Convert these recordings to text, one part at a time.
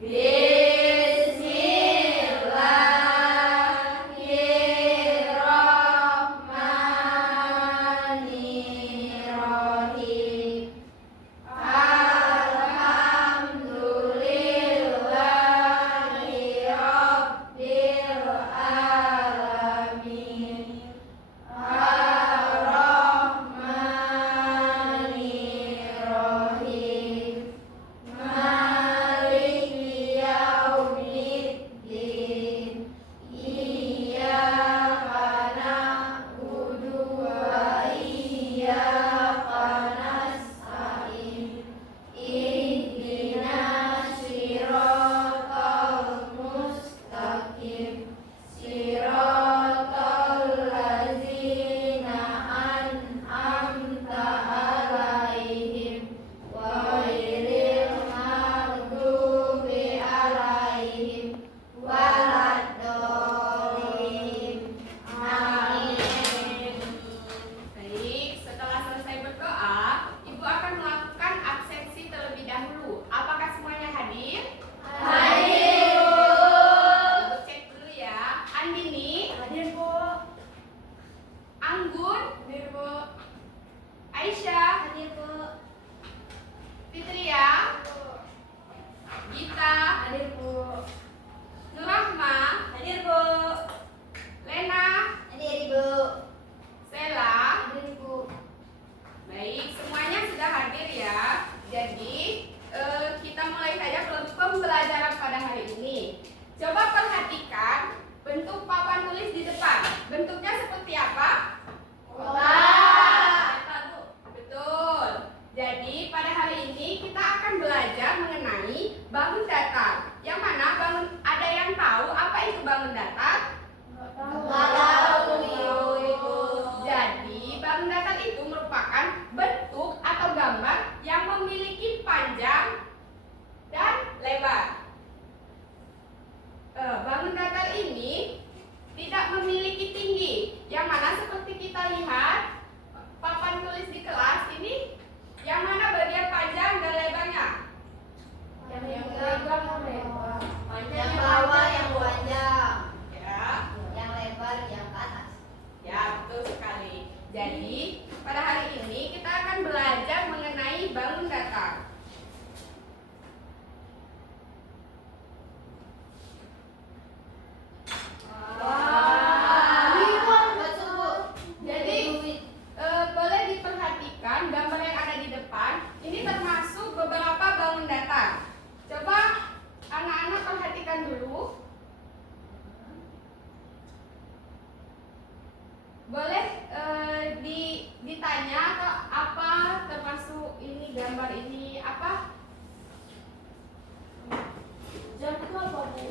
Bismillahirrahmanirrahim. Alhamdulillahi Rabbil alamin. Ar-Rahmanirrahim. Maliki yaumiddin. Iyyaka na'budu wa iyyaka nasta'in. Ihdinas siratal mustaqim. Siratal ladzina an'amta 'alaihim ghairil maghdubi 'alaihim waladdallin. Amin. Baik, setelah selesai berdoa, Ibu akan melakukan absensi terlebih dahulu. Apakah semuanya hadir? Hadir, Bu. Ibu cek dulu ya. Andini, Hadir, Bu. Anggun, Hadir, Bu. Aisyah, Hadir, Bu. Fitria, Gita, Hadir, Bu. Nurahma, Hadir, Bu. Lena, Hadir, Ibu. Sela. Hadir, Bu. Baik, semuanya sudah hadir ya. Jadi kita mulai saja pembelajaran pada hari ini. Coba perhatikan bentuk papan tulis di depan. Bentuknya seperti apa? Kotak. Betul. Jadi pada hari ini kita akan belajar mengenai bangun datar. Yang mana ada yang tahu apa itu bangun datar? Nggak tahu, Ibu. Jadi bangun datar itu merupakan bentuk atau gambar yang memiliki panjang dan lebar. Bangun datar ini tidak memiliki tinggi, yang mana seperti kita lihat papan tulis di kelas ini, yang mana bagian panjang dan lebarnya. Yang bawah yang panjang, Ya, yang lebar yang ke atas. ya betul sekali. Jadi pada hari ini kita akan belajar mengenai bangun datar. Jadi boleh diperhatikan gambar yang ada di depan. Ini termasuk beberapa bangun datar. Coba anak-anak perhatikan dulu. Boleh ditanya atau apa termasuk ini gambar ini apa? Jam itu apa, Bu?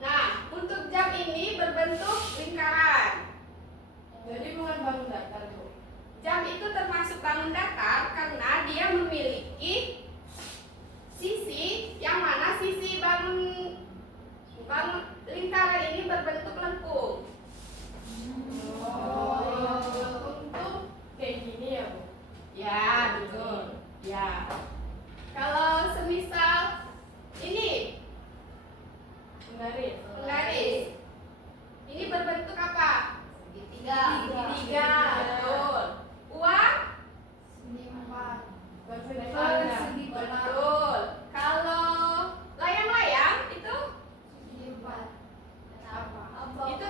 Nah, untuk jam ini berbentuk lingkaran. Jadi bukan bangun datar, Bu. Jam itu termasuk bangun datar karena dia memiliki sisi yang mana sisi bangun lingkaran ini berbentuk lengkung. Untuk kayak gini ya, Bu. Ya, betul. Ya. Kalau semisal ini penggaris. Ini berbentuk apa? Segitiga. Segitiga, betul. Uang? Betul. Kalau layang-layang itu Apa? itu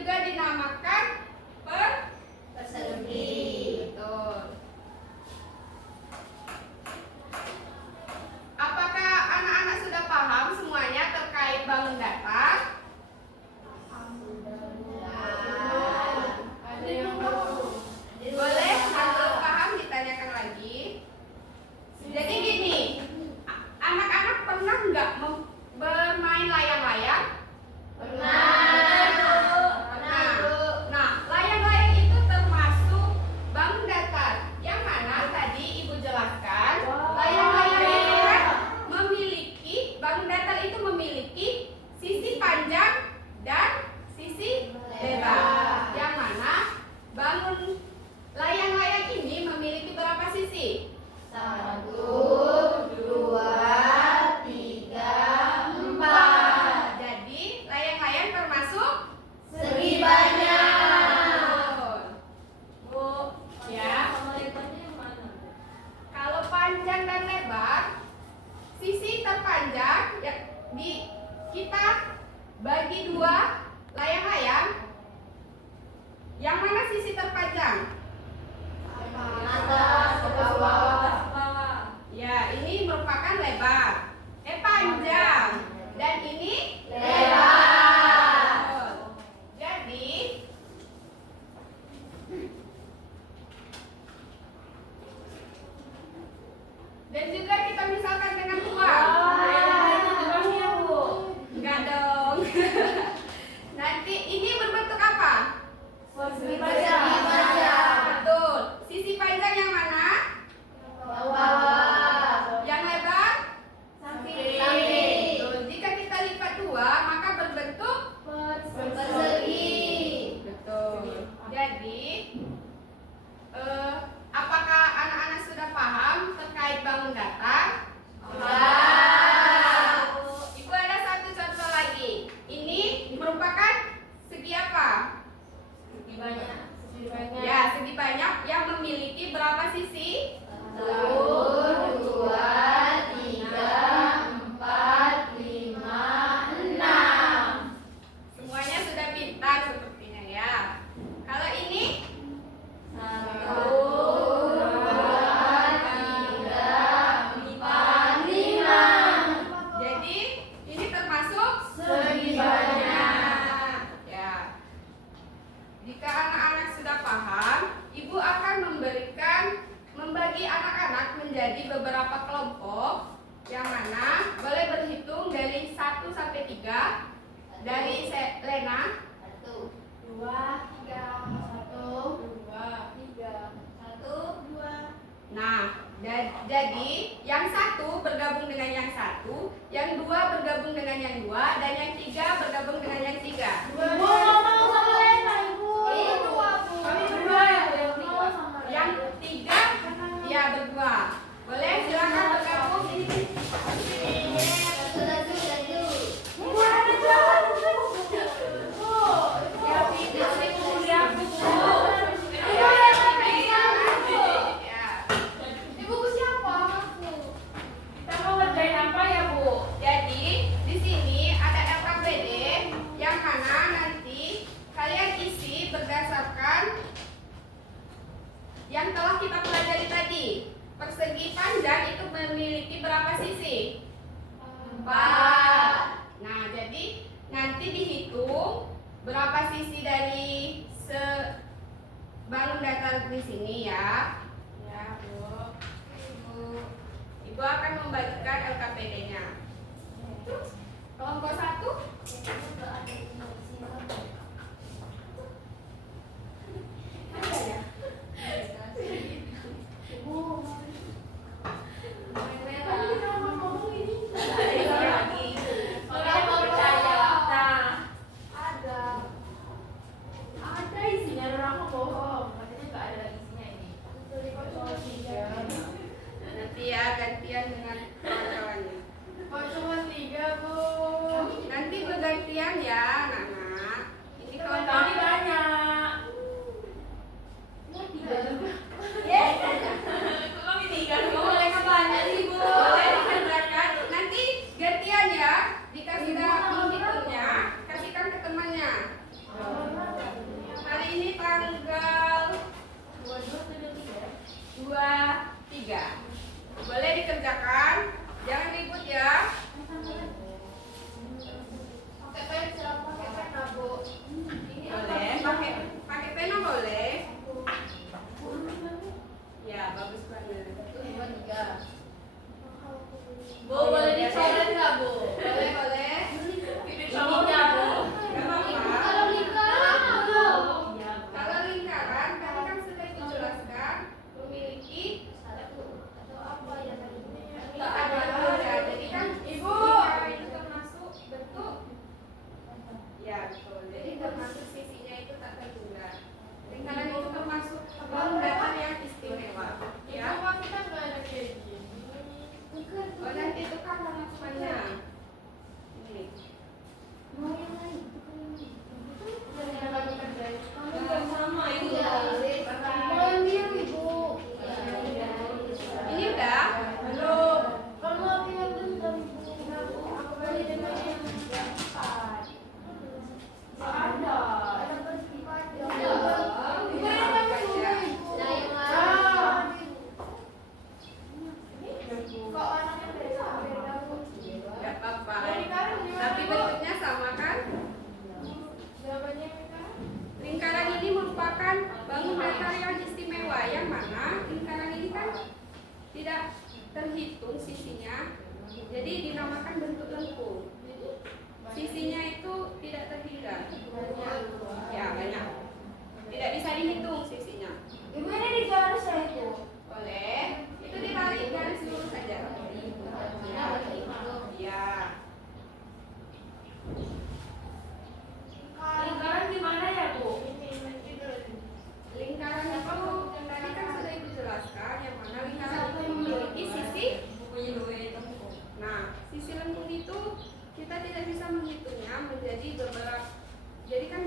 juga dinamakan Persegi. Betul. Apakah anak-anak sudah paham semuanya terkait bangun datar? Ada yang belum. Boleh yang belum paham ditanyakan lagi. Jadi gini, anak-anak pernah nggak bermain layang-layang? Pernah. Nah, layang-layang itu termasuk bangun datar. Yang mana tadi Ibu jelaskan, layang-layang itu kan bangun datar itu memiliki sisi panjang dan sisi lebar. Yang mana bangun layang-layang ini memiliki berapa sisi? 1, 2, 3, 4. Jadi layang-layang termasuk Segi banyak. Bu, ya. Kalau panjang dan lebar, sisi terpanjang ya, kita bagi dua layang-layang. Yang mana sisi terpanjang? Atas ke bawah. Ya, ini merupakan lebar. Panjang. Dan ini Lebar. Jadi dan juga kita misalkan dengan uang. Enggak dong. Nanti ini berbentuk apa? Persegi panjang. Betul. Sisi panjang yang mana? Bawah. Yang lebar? Samping. Betul. Jika kita lipat dua, maka berbentuk Persegi. betul. Jadi, apakah anak-anak sudah paham terkait bangun datar? Ibu ada satu contoh lagi. Ini merupakan segi apa? Segi banyak. Ya, segi banyak yang memiliki berapa sisi? 1, 2, 3, 4, 5, 6. Semuanya sudah pintar sepertinya ya. Kalau ini 1, 2, 3, 4, 5. jadi ini termasuk Segi banyak. ya. Jika anak-anak sudah paham, Ibu akan membagi anak-anak menjadi beberapa kelompok yang mana boleh berhitung dari 1 sampai 3. Dari Lena 1, 2, 3, 1, 2, 3, 1, 2. Nah, jadi yang satu bergabung dengan yang satu, yang dua bergabung dengan yang dua, dan yang tiga bergabung dengan yang tiga. Ibu ngomong sama Lena, Ibu. Itu aku. Kami berdua ya, Yang tiga, ya berdua. Boleh silakan bergabung. Ibu ada jalan. Bu, ya tidak kuliah Bu. Ibu yang pegang Bu. Ya. Ibu ke siapa? Aku. Kita mau ngerjain apa ya, Bu? Jadi di sini ada LKPD yang mana nanti kalian isi berdasarkan yang telah kita pelajari tadi. Persegi panjang itu memiliki berapa sisi? 4. Nah, jadi nanti dihitung berapa sisi dari bangun datar di sini ya. Ya, Bu. Ibu akan membagikan LKPD-nya. Kelompok 1 ada ya? Ibu. Makanya percaya. Nah, Ada isinya, dan aku bohong. Katanya nggak ada isinya ini. Nanti ya gantian dengan kawan-kawannya. Kok cuma 3, Bu? Nanti bergantian ya.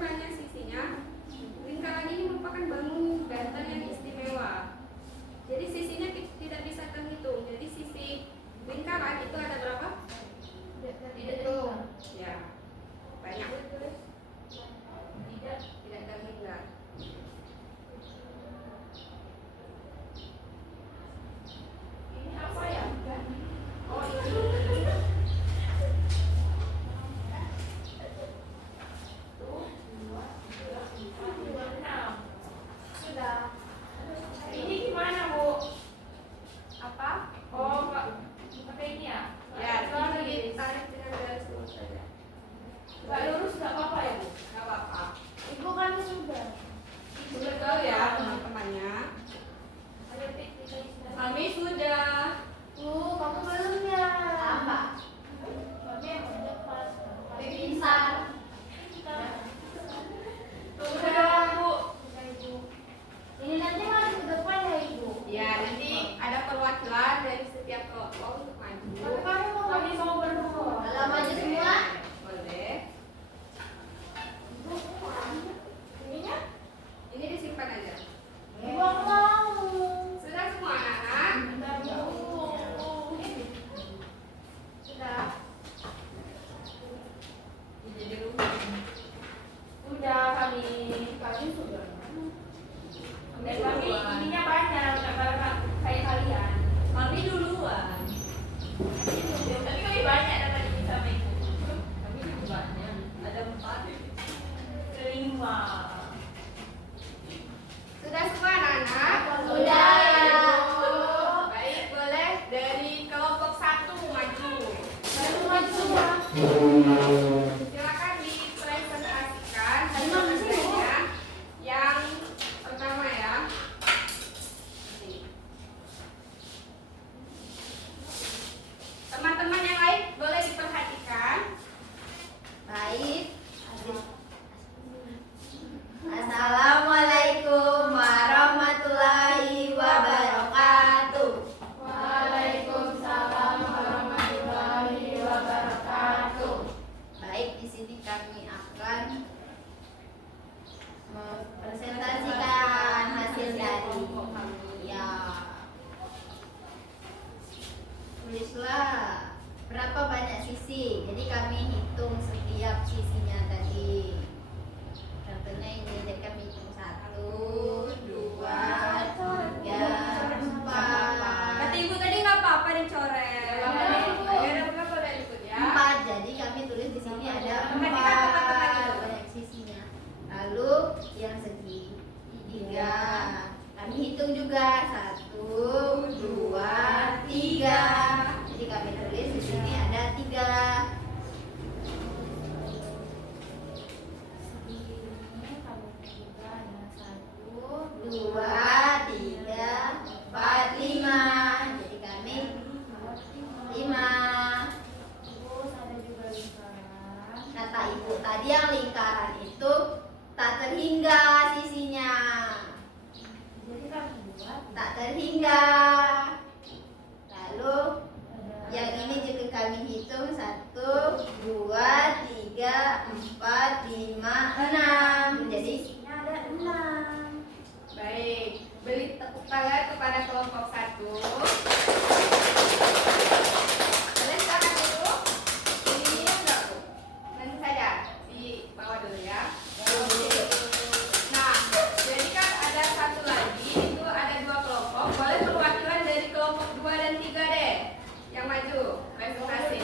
banyak sisinya, lingkaran ini merupakan bangun datar yang istimewa. Jadi sisinya tidak bisa terhitung. Jadi sisi lingkaran itu ada berapa? Tidak tahu. Ya, banyak. Tidak terhingga. Ini apa ya? Oh ini. Sudah. Ini gimana, Bu? Apa? Oh, pakai ini ya? Ya, Soalnya ini gini. ditarik dengan garis lurus saja. Nggak lurus nggak apa-apa ya, Bu? Gak apa-apa. Ibu kan sudah. Sudah tahu ya teman-temannya. Ada teknik lain. Kami sudah. Kamu belum ya? Apa? Kami yang depan. Pintar. Sudah, Bu. Ini nanti maju ke depan ya ibu. Ya, nanti ada perwakilan dari setiap kelompok untuk maju. Kamu mau Kami mau berdua. Kalau maju semua? Boleh. Ininya? Ini disimpan aja. Ibu aku mau. Sudah semua anak-anak? Bentar, Bu. Sudah. Jadi rumah. Udah kami. Kami sudah. Dan kami ininya banyak, nggak banyak kayak kalian. Kami duluan. Tapi kami banyak dapat ini sama ibu. Kami juga banyak. Ada 4. 5. Sudah semua anak-anak? Sudah. Baik, boleh dari kelompok 1 maju. Maju semua. Silakan dipresentasikan hasil-hasilnya. Yang pertama ya. Teman-teman yang lain boleh diperhatikan. Baik. Assalamualaikum warahmatullahi wabarakatuh. Waalaikumsalam warahmatullahi wabarakatuh. Baik, di sini kami akan mempresentasikan hasil dari ya. Tulislah berapa banyak sisi. Jadi kami hitung setiap sisinya tadi. Contohnya ini, jadi kami hitung 1, 2, 3, 4. Kata ibu tadi nggak apa-apa dicoret. Nggak apa-apa, Ibu. Ya udah berapa dari ikut ya? 4. Jadi kami tulis di sini ada 4 Perhatikan teman-teman itu. banyak sisinya. Lalu yang segi 3. Kami hitung juga 1, 2, 3. Jadi kami tulis di sini ada 3. Dua, tiga, 4, 5. Jadi kami 5. Terus ada juga lingkaran. Kata ibu tadi yang lingkaran itu tak terhingga sisinya. Jadi kami buat tak terhingga. Lalu yang ini juga kami hitung 1, 2, 3, 4, 5, 6. Jadi isinya ada 6. Baik, beri tepuk tangan kepada kelompok 1. Boleh silakan dulu. Ini enggak, Bu? Nanti saja di bawah dulu ya. Nah, jadi kan ada satu lagi, itu ada 2 kelompok. Boleh perwakilan dari kelompok 2 dan 3 deh yang maju presentasi.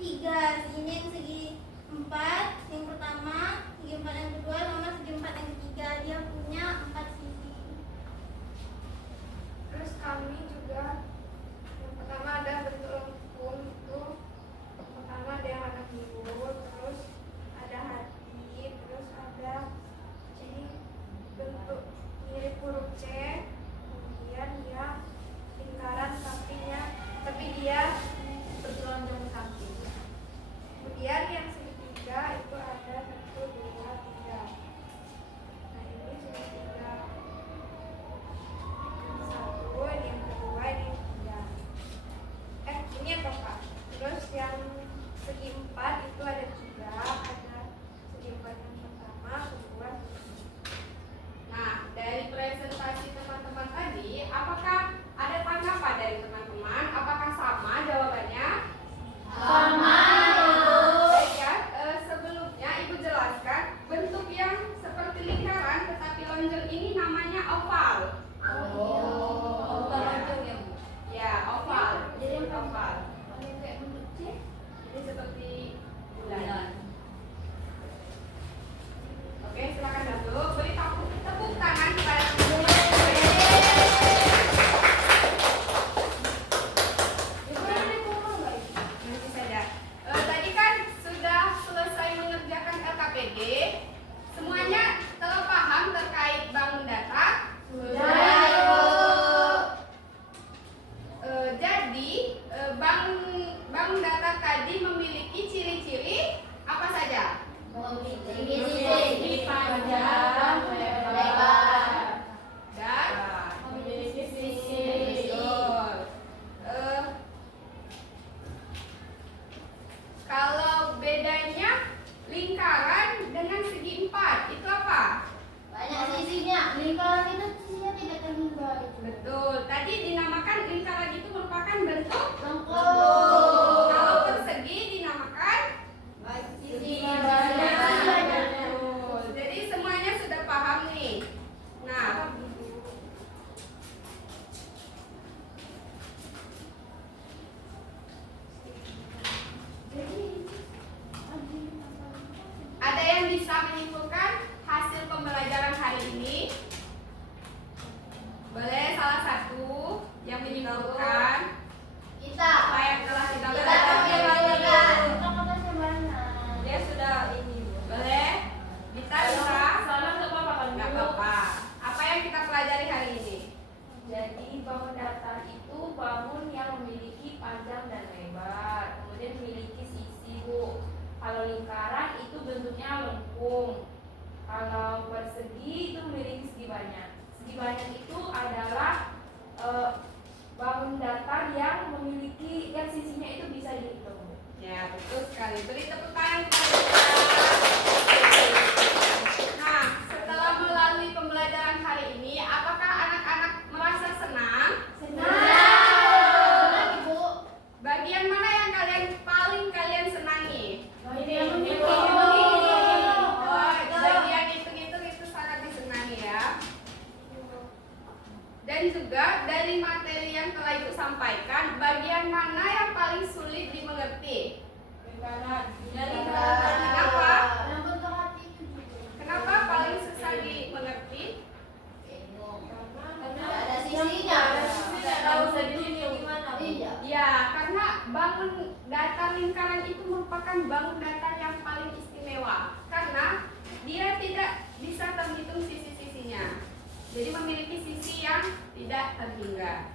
tiga. Ini yang segi 4 yang pertama, segi 4 yang kedua, sama segi 4 yang ketiga. Dia punya 4 sisi. Terus kami juga yang pertama ada bentuk lengkung itu. Pertama ada yang warna biru, terus ada hati, terus ada ini bentuk mirip huruf C, kemudian dia lingkaran tapi dia bertelonjong ke samping. Kemudian yang segitiga itu ada 1, 2, 3. Nah ini segitiga. Yang satu, ini yang kedua, ini yang ketiga. Ini yang keempat. Terus yang segi 4 itu ada 3, ada segi 4 yang pertama, kedua, ketiga. Nah, dari presentasi teman-teman tadi, apakah ada tanggapan dari teman-teman? Apakah sama jawabannya? Sama. Baik ya, sebelumnya Ibu jelaskan bentuk yang seperti lingkaran tetapi lonjong ini namanya oval. Oval lonjong ya, Bu? Ya, oval. Jadi yang oval. Yang kayak bentuk C. Jadi seperti bulan. Oke, silakan dulu. Beri tepuk tangan kepada teman-teman. Nanti saja. Tadi kan sudah selesai mengerjakan LKPD. Semuanya telah paham terkait bangun data? Sudah, Ibu. Jadi bangun data tadi memiliki ciri-ciri apa saja? Memiliki panjang, lebar, Dan memiliki sisi. betul. Kalau bedanya lingkaran dengan segi 4 itu apa? Banyak sisinya. Lingkaran itu sisinya tidak terhingga. Betul. Tadi dinamakan lingkaran itu merupakan bentuk Lengkung. Kalau persegi dinamakan Sisi betul. Jadi semuanya sudah paham nih. Nah, ada yang bisa menyimpulkan hasil pembelajaran hari ini? Boleh salah satu yang menyimpulkan kita. apa yang telah kita Kita pelajari? Dia sudah ini, Bu. Boleh? Kita bisa? Salah nggak apa-apa kan, Nggak Bu? apa-apa. Apa yang kita pelajari hari ini? Jadi bangun datar itu bangun yang memiliki panjang dan lebar, kemudian memiliki sisi, Bu. Kalau lingkaran itu bentuknya lengkung. Kalau persegi itu memiliki segi banyak. Segi banyak itu adalah bangun datar yang memiliki sisinya itu bisa dihitung, Bu. Ya, betul sekali. Beri tepuk tangan kepada kita. Nah, setelah melalui pembelajaran hari ini, apakah anak-anak merasa senang? Senang, Ibu. Bagian mana yang paling kalian senangi? Bagian Oh, bagian hitung-hitung itu sangat disenangi ya. Dan juga dari materi yang telah Ibu sampaikan, bagian mana yang paling sulit dimengerti? Kenapa? Yang bentuk hati itu juga. Kenapa paling susah dimengerti? Karena ada sisinya. Nggak tahu sendiri gimana, Bu. Iya. Ya, karena bangun datar lingkaran itu merupakan bangun datar yang paling istimewa karena dia tidak bisa terhitung sisi-sisinya. Jadi memiliki sisi yang tidak terhingga.